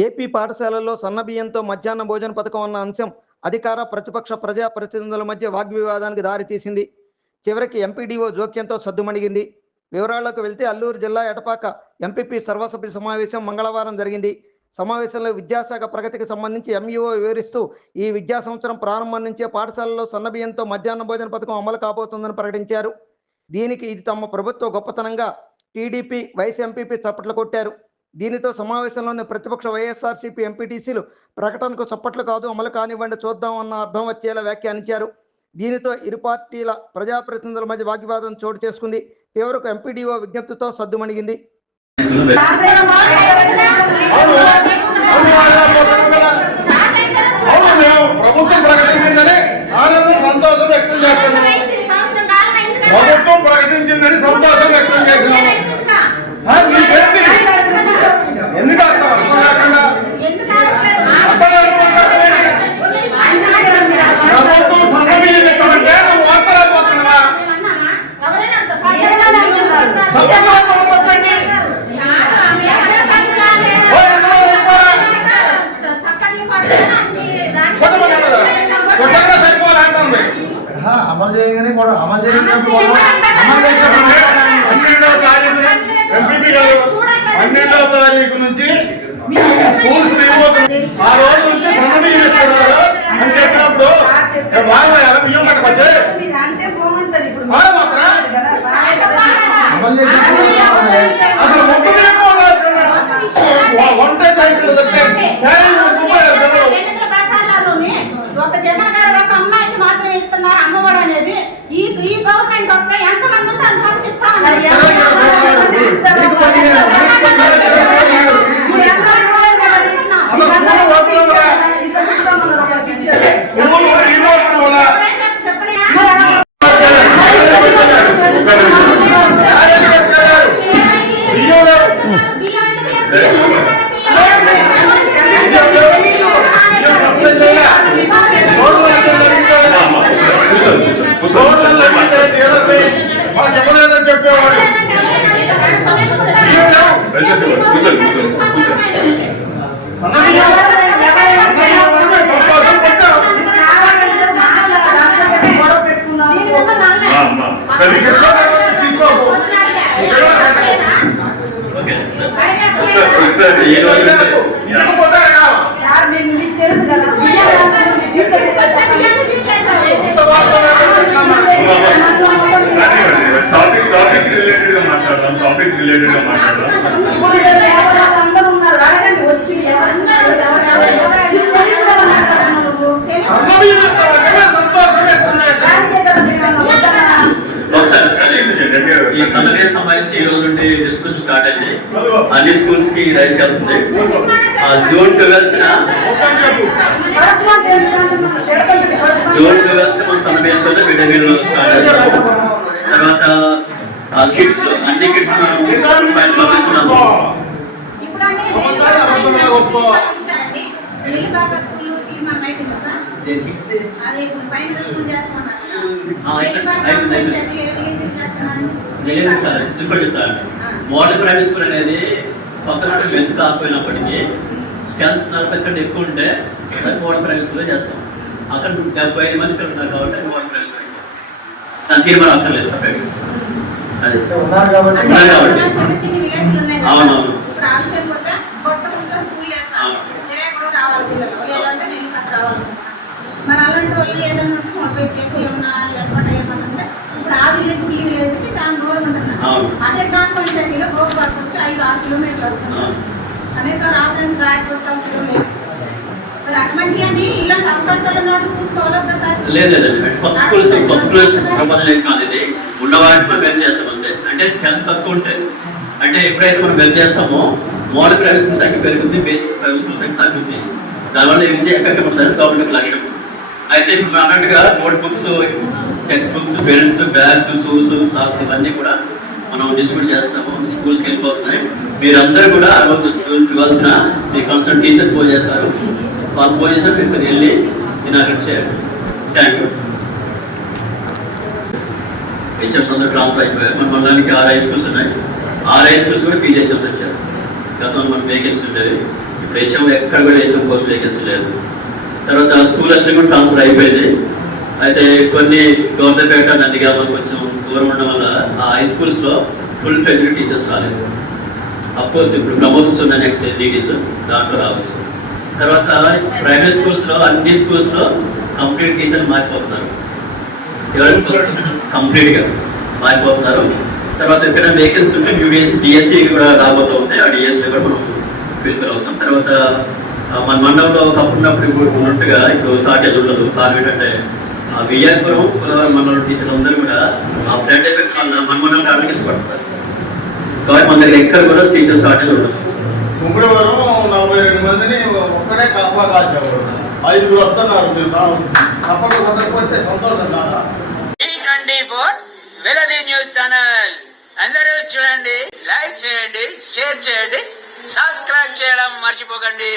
AP పాఠశాలల్లో సన్నబియ్యంతో మధ్యాహ్న భోజన పథకం అన్న అంశం అధికార ప్రతిపక్ష ప్రజా ప్రతినిధుల మధ్య వాగ్వివాదానికి దారితీసింది చివరికి ఎంపీడీఓ జోక్యంతో సద్దుమణిగింది. వివరాల్లోకి వెళ్తే అల్లూరు జిల్లా ఎటపాక ఎంపీపీ సర్వసభ్య సమావేశం మంగళవారం జరిగింది. సమావేశంలో విద్యాశాఖ ప్రగతికి సంబంధించి ఎంఈఓ వివరిస్తూ ఈ విద్యా సంవత్సరం ప్రారంభం నుంచే పాఠశాలలో సన్నబియ్యంతో మధ్యాహ్న భోజన పథకం అమలు కాబోతుందని ప్రకటించారు. దీనికి ఇది తమ ప్రభుత్వ గొప్పతనంగా టీడీపీ వైస్ ఎంపీపీ చప్పట్లు కొట్టారు. దీనితో సమావేశంలోని ప్రతిపక్ష వైఎస్ఆర్సీపీ ఎంపీటీసీలు ప్రకటనకు చప్పట్లు కాదు అమలు కానివ్వండి చూద్దాం అన్న అర్థం వచ్చేలా వ్యాఖ్యానించారు. దీనితో ఇరు పార్టీల ప్రజాప్రతినిధుల మధ్య వాగ్వివాదం చోటు చేసుకుంది. తీవ్రకు ఎంపీడీఓ విజ్ఞప్తితో సద్దుమణిగింది. ప్రభుత్వం ప్రకటించిందని సంతోషం వ్యక్తం చేసినాము కూడా అమలు ఎంపీపీ గారు పన్నెండవ తారీఖు నుంచి స్కూల్స్ ఆ రోజు నుంచి ఇస్తున్నారు అని చెప్పినప్పుడు ఎలా బియ్యం అమలు చేసినప్పుడు టాపిక్ రిలేటెడ్ గా మాట్లాడదాం టాపిక్ రిలేటెడ్ గా మాట్లాడదాం ఈ సన్నబియ్యం సంబంధించి ఈ రోజు నుండి డిస్కషన్ స్టార్ట్ అయింది అన్ని స్కూల్స్కి రైస్ వెళ్తుంది ఆ జూన్ ట్వెల్త్ మొత్తం చెప్పు జూన్ ట్వెల్త్ మన సన్నబియ్యంతో మిడ్ డే స్టార్ట్ చేస్తాము తర్వాత కిడ్స్ అన్ని కిడ్స్ పంపిస్తున్నాము. దేనికి? చెప్తాను మోడల్ ప్రైవేట్ స్కూల్ అనేది కొత్త స్కూల్ మంచి కాకపోయినప్పటికీ స్ట్రెంత్ నలభై కంటే ఎక్కువ ఉంటే అది మోడల్ ప్రైవేట్ స్కూల్లో చేస్తాం. అక్కడ డెబ్బై ఐదు మంది పిల్లలు ఉన్నారు కాబట్టి అది మోడల్ ప్రైవేట్ స్కూల్. దాని తీర్మానం అక్కర్లేదు సపరేట్ అది. ఉన్నారు కాబట్టి. అవునవును. కొత్త స్కూల్స్ ప్రపోజల్ ఏం కాదు ఇది. ఉన్న వాటిలో వెల్ చేస్తాం అంతే. అంటే స్ట్రెంత్ తక్కువ ఉంటుంది అంటే ఎప్పుడైతే మనం వెల్ చేస్తామో మోడల్ స్కూల్ సంఖ్య పెరుగుతుంది బేసిక్ స్కూల్ సంఖ్య తగ్గుతుంది. దానివల్ల ఏం చేయ ఎఫెక్ట్ పడుతుంది గవర్నమెంట్ లక్ష్యం. అయితే ఇప్పుడు అన్నట్టుగా note books text books belts bags shoes socks ఇవన్నీ కూడా మనం డిస్ట్రిబ్యూట్ చేస్తాము. స్కూల్స్కి వెళ్ళిపోతున్నాయి. మీరందరూ కూడా ఆ రోజు జూన్ ట్వెల్త్న మీ కన్సల్ట్ టీచర్ పో చేస్తారు. వాళ్ళు పో చేస్తారు మీరు వెళ్ళి నేను అక్కడ చేయండి. థ్యాంక్ యూ హెచ్ఎంస్ అందరూ ట్రాన్స్ఫర్ అయిపోయారు. మన మండలానికి ఆరు హై స్కూల్స్ ఉన్నాయి. ఆరు హై స్కూల్స్ కూడా పీజీహెచ్ఎంస్ వచ్చారు. గతంలో మన వేకెన్సీ ఉండేది. ఇప్పుడు హెచ్ఎం ఎక్కడ కూడా హెచ్ఎం పోస్ట్ వేకెన్సీ లేదు. తర్వాత స్కూల్ అసలు కూడా ట్రాన్స్ఫర్ అయిపోయింది. అయితే కొన్ని గవర్నమెంట్ నందిగామ కొంచెం దూరం ఉండడం వల్ల ఆ హై స్కూల్స్లో ఫుల్ ఫెసిలిటీ టీచర్స్ రాలేదు. అఫ్కోర్స్ ఇప్పుడు ప్రమోషన్స్ ఉన్నాయి నెక్స్ట్ ఎస్ఈటీస్ దాంట్లో రావచ్చు. తర్వాత ప్రైవేట్ స్కూల్స్లో అన్ని స్కూల్స్లో కంప్లీట్ టీచర్ మారిపోతున్నారు. ఎవరైనా కంప్లీట్గా మారిపోతున్నారు. తర్వాత ఇక్కడ వేకెన్సీ ఉంటే యూడిఎస్ డిఎస్సీ కూడా రాబోతూ ఉంటాయి. ఆ డిఎస్సీ కూడా మనం ఫిల్టర్ అవుతాం. తర్వాత మన మండలంలో ఒకప్పుడు ఉన్నప్పుడు ఇప్పుడు ఉన్నట్టుగా ఇప్పుడు షార్టేజ్ ఉండదు. కార్మిక్ అంటే ఆ విజయపురం మండలం టీచర్లు అందరూ కూడా ఆ ఫ్లాట్ ఎఫెక్ట్ వల్ల మన మండలం కారణంగా ఇష్టపడతారు. కాబట్టి మన దగ్గర ఎక్కడ కూడా టీచర్ షార్టేజ్ ఉండదు కుంకుడువరం నలభై రెండు మందిని ఒక్కడే కాపలా కాసేవారు. ఐదుగురు వస్తున్నారు తప్పక కొట్టకపోతే సంతోషం కాదా? వెలది న్యూస్ ఛానల్. అందరూ చూడండి లైక్ చేయండి షేర్ చేయండి సబ్స్క్రైబ్ చేయడం మర్చిపోకండి.